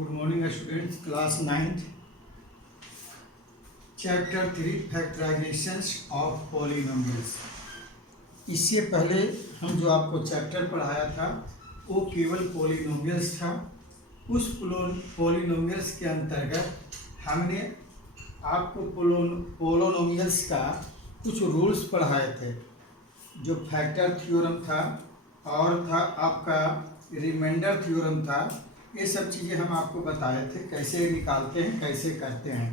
Good morning students, class 9th chapter 3 factorisations of polynomials. इससे पहले हम जो आपको चैप्टर पढ़ाया था वो केवल पॉलिनोमियल्स था। उस पॉलिनोमियल्स के अंतर्गत हमने आपको पॉलिनोमियल्स का कुछ रूल्स पढ़ाए थे, जो फैक्टर थ्योरम था और था आपका रिमाइंडर थ्योरम था। ये सब चीज़ें हम आपको बताए थे कैसे निकालते हैं, कैसे करते हैं।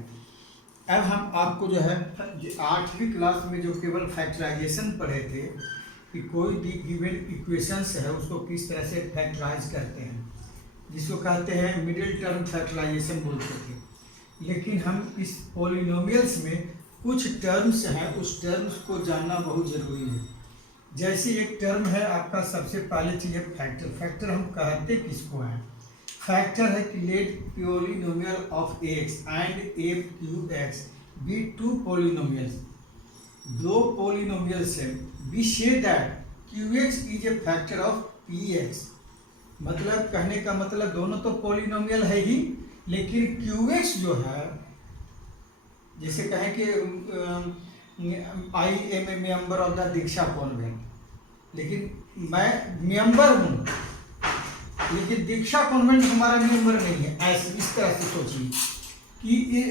अब हम आपको जो है 8वीं क्लास में जो केवल फैक्टराइजेशन पढ़े थे कि कोई भी गिवन इक्वेशंस है उसको किस तरह से फैक्टराइज करते हैं, जिसको कहते हैं मिडिल टर्म फैक्टराइजेशन बोलते थे। लेकिन हम इस पॉलिनोमियल्स में कुछ टर्म्स हैं, उस टर्म्स को जानना बहुत ज़रूरी है। जैसे एक टर्म है आपका, सबसे पहले चीज़ है फैक्टर। फैक्टर हम कहते किसको हैं? फैक्टर है कि let polynomial of X and F Q X be two polynomials. दो पॉलिनोमियल्स है, we say that Q X is a factor of P X. मतलब कहने का मतलब दोनों तो पॉलिनोमियल है ही, लेकिन क्यू एक्स जो है, जैसे कहें कि I am a member of the Diksha convent, लेकिन मैं मेंबर हूँ लेकिन दीक्षा कॉन्वेंट हमारा मेंबर नहीं है। ऐसे इस तरह से सोचिए कि ये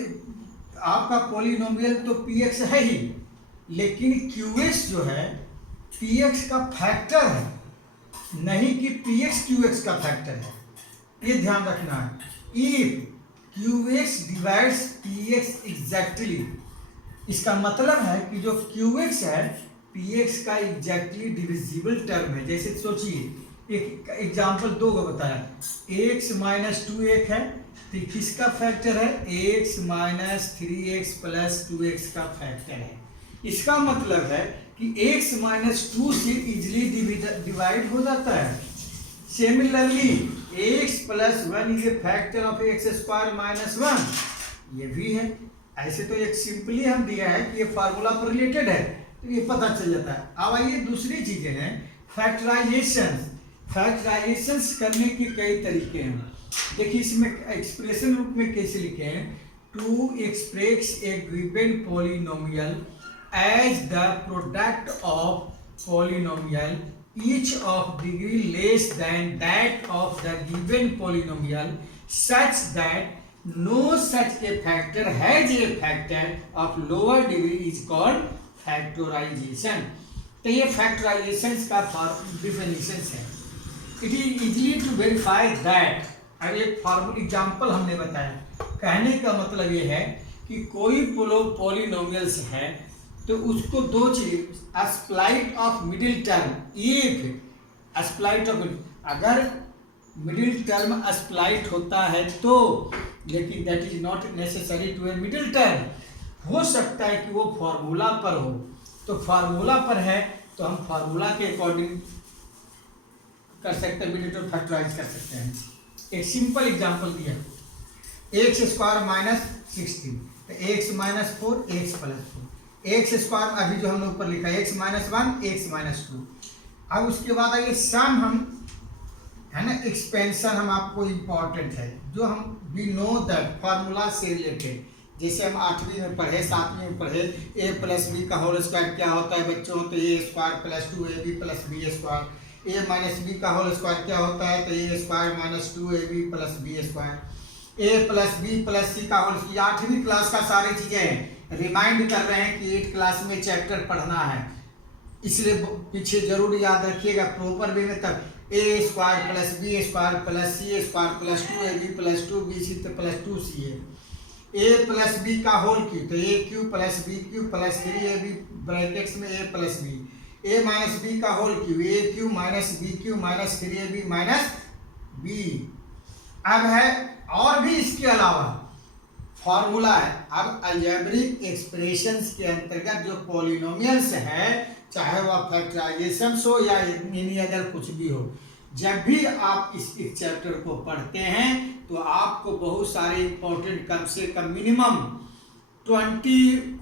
आपका पॉलिनोमियल तो पी एक्स है ही, लेकिन क्यू एक्स जो है पी एक्स का फैक्टर है, नहीं कि पी एक्स क्यू एक्स का फैक्टर है। ये ध्यान रखना है। If Q x divides P x exactly, इसका मतलब है कि जो क्यू एक्स है पी एक्स का एग्जैक्टली डिविजिबल टर्म है। जैसे सोचिए, एक एग्जाम्पल दो को बताया, एक्स माइनस टू एक है तो किसका फैक्टर है? X minus three x plus two x का फैक्टर है। इसका मतलब है कि एक्स माइनस टू से इजिली डिवाइड हो जाता है। Similarly x plus one is a factor of x square minus one, ये भी है। ऐसे तो एक सिंपली हम दिया है कि ये फार्मूला पर रिलेटेड है, तो ये पता चल जाता है। अब आइए दूसरी चीजें हैं फैक्टराइजेशन। फैक्टराइजेशंस करने के कई तरीके हैं। देखिए इसमें एक्सप्रेशन रूप में कैसे लिखे हैं? To express a given polynomial as the product of polynomial each of degree less than that of the given polynomial such that no such a factor has a factor of lower degree is called factorization। तो ये factorisation का definition है। It is easily to verify that. अब एक formula example हमने बताया, कहने का मतलब ये है कि कोई पॉलिनोमियल्स है तो उसको दो चीज, split of middle term, if split of, अगर मिडिल टर्म स्प्लाइट होता है तो, लेकिन that is not necessary to a middle term. हो सकता है कि वो फार्मूला पर हो, तो फार्मूला पर है तो हम फार्मूला के अकॉर्डिंग कर सकते हैं, मिडिल टर्म फैक्टराइज कर सकते हैं। एक सिंपल एग्जांपल दिया, एक्स स्क्वायर माइनस 16, तो x minus 4 x plus 4, x square अभी जो हमने ऊपर लिखा है एक्स माइनस 1 एक्स माइनस 2। अब उसके बाद आइए सम, हम है ना, एक्सपेंशन हम आपको इम्पॉर्टेंट है, जो हम वी नो दैट फार्मूला से रिलेटेड। जैसे हम 8वीं में पढ़े, 7वीं में पढ़े, ए प्लस बी का होल स्क्वायर क्या होता है बच्चों? तो A square plus 2ab plus B square. A minus B का होल स्क्वायर क्या होता है? तो A square minus 2ab plus B square. A plus B plus C का होल, ये 8वीं क्लास का सारी चीज़ें रिमाइंड कर रहे हैं कि 8 क्लास में चैप्टर पढ़ना है, इसलिए पीछे जरूर याद रखिएगा प्रॉपर वे में। तब A square plus B square plus C square plus 2ab plus 2bc plus 2ca। A plus B का होल क्यू, तो A cube plus B cube plus 3ab brackets में A plus B. A minus B का whole cube, A cube minus B cube minus 3ab minus B. अब है और भी इसके अलावा फॉर्मूला है। अब अलजेब्रिक एक्सप्रेशंस के अंतर्गत जो पॉलिनोमियल्स है, चाहे वह फैक्टराइजेशन हो या एनी अदर कुछ भी हो, जब भी आप इस चैप्टर को पढ़ते हैं तो आपको बहुत सारे इंपॉर्टेंट, कम से कम मिनिमम 20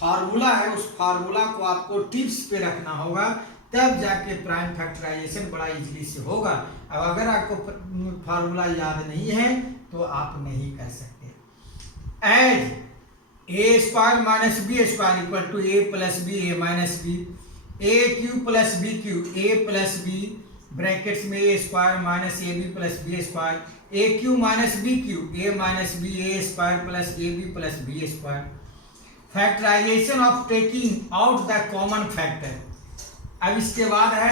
फार्मूला है, उस फार्मूला को आपको टिप्स पे रखना होगा, तब जाके प्राइम फैक्टराइजेशन बड़ा इजीली से होगा। अब अगर आपको फार्मूला याद नहीं है तो आप नहीं कर सकते। As A square minus B square equal to A plus B A minus B, A cube plus B cube A plus B brackets में A square minus A B plus B square, A cube minus B cube A minus B A square plus A B plus B square. Factorization of taking out the common factor. अब इसके बाद है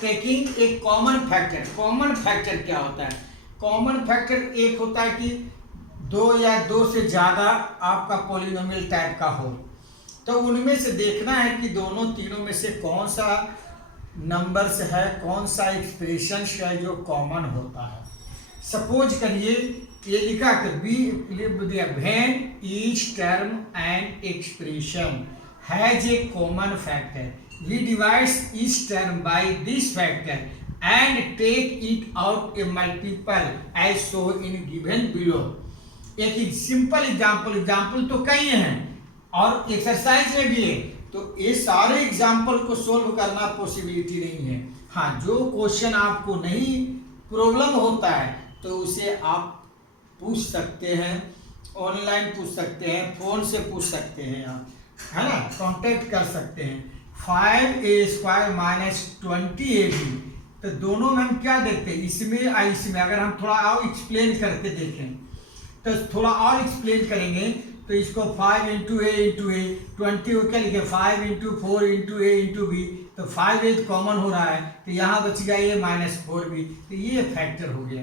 taking a common factor. Common factor क्या होता है? Common factor एक होता है कि दो या दो से ज़्यादा आपका पॉलिनोमियल टाइप का हो, तो उनमें से देखना है कि दोनों तीनों में से कौन सा नंबर्स है, कौन सा एक्सप्रेशन है जो कॉमन होता है। सपोज करिए ये लिखा कि when each term and expression has a common factor we divides each term by this factor and take it out a multiple as so in given below. एक सिंपल एग्जाम्पल तो कई हैं और एक्सरसाइज में भी है, तो ये सारे एग्जाम्पल को सोल्व करना पॉसिबिलिटी नहीं है। हाँ, जो क्वेश्चन आपको नहीं प्रॉब्लम होता है तो उसे आप पूछ सकते हैं, ऑनलाइन पूछ सकते हैं, फ़ोन से पूछ सकते हैं आप, है ना, कांटेक्ट कर सकते हैं। 5a² माइनस 20ab, तो दोनों में हम क्या देखते हैं, इसमें और इसमें अगर हम थोड़ा और एक्सप्लेन करके देखें तो थोड़ा और एक्सप्लेन करेंगे तो इसको 5 इंटू ए 20 को क्या लिखे 5 into 4 into A into B, तो 5a कॉमन हो रहा है तो यहाँ बच गया ये -4b, तो ये फैक्टर हो गया।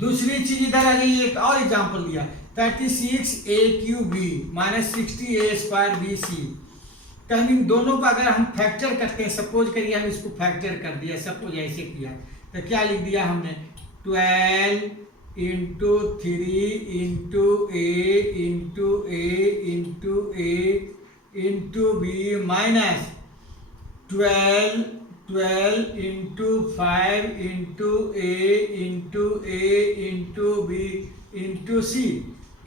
दूसरी चीज इधर आ गई, एक और एग्जांपल दिया 36a³ माइनस 60a² bc। तो हम इन दोनों को अगर हम फैक्टर करते हैं, सपोज करिए हम इसको फैक्टर कर दिया, सपोज ऐसे किया तो क्या लिख दिया हमने 12 into 3 into A into A into A into B minus 12 into 5 into A into B into C.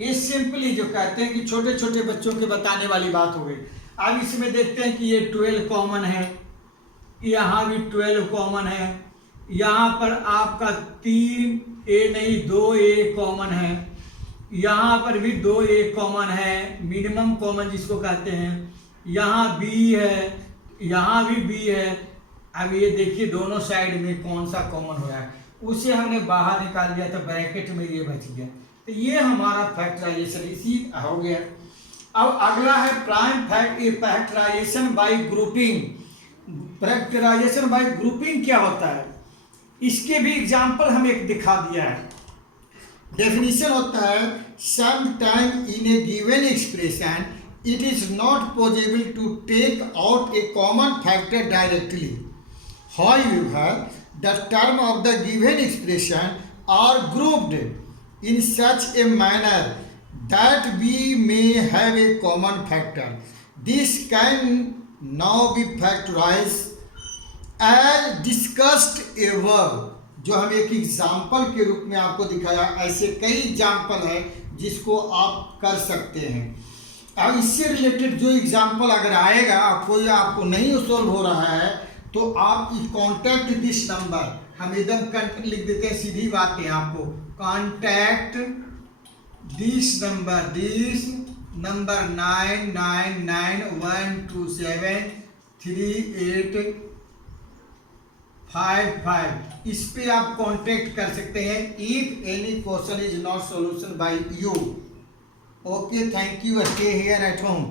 ये सिंपली जो कहते हैं कि छोटे छोटे बच्चों के बताने वाली बात हो गई। अब इसमें देखते हैं कि ये 12 कॉमन है, यहाँ भी 12 कॉमन है, यहाँ पर आपका 3a नहीं 2a कॉमन है, यहाँ पर भी 2a कॉमन है, मिनिमम कॉमन जिसको कहते हैं, यहाँ b है, यहाँ भी b है। अब ये देखिए दोनों साइड में कौन सा कॉमन हो रहा है, उसे हमने बाहर निकाल दिया तो ब्रैकेट में ये बच गया, तो ये हमारा फैक्टराइजेशन इसी हो गया। अब अगला है prime factorisation by grouping. Factorisation by grouping क्या होता है, इसके भी एग्जाम्पल हम एक दिखा दिया है। डेफिनेशन होता है some time in a given expression it is not possible to take out a common factor directly. However, the term of the given expression are grouped in such a manner that we may have a common factor. This can now be factorized as discussed above. जो हम एक example के रूप में आपको दिखाया, ऐसे कई एग्जाम्पल है जिसको आप कर सकते हैं। अब इससे रिलेटेड जो एग्जाम्पल अगर आएगा, कोई आपको नहीं सोल्व हो रहा है, तो आप कॉन्टैक्ट दिस नंबर, हम एकदम लिख देते हैं, सीधी बात है आपको, कॉन्टैक्ट दिस नंबर 9991273855। इस पे आप कॉन्टैक्ट कर सकते हैं if any question is not solution bye you. Okay, thank you. Stay here at home.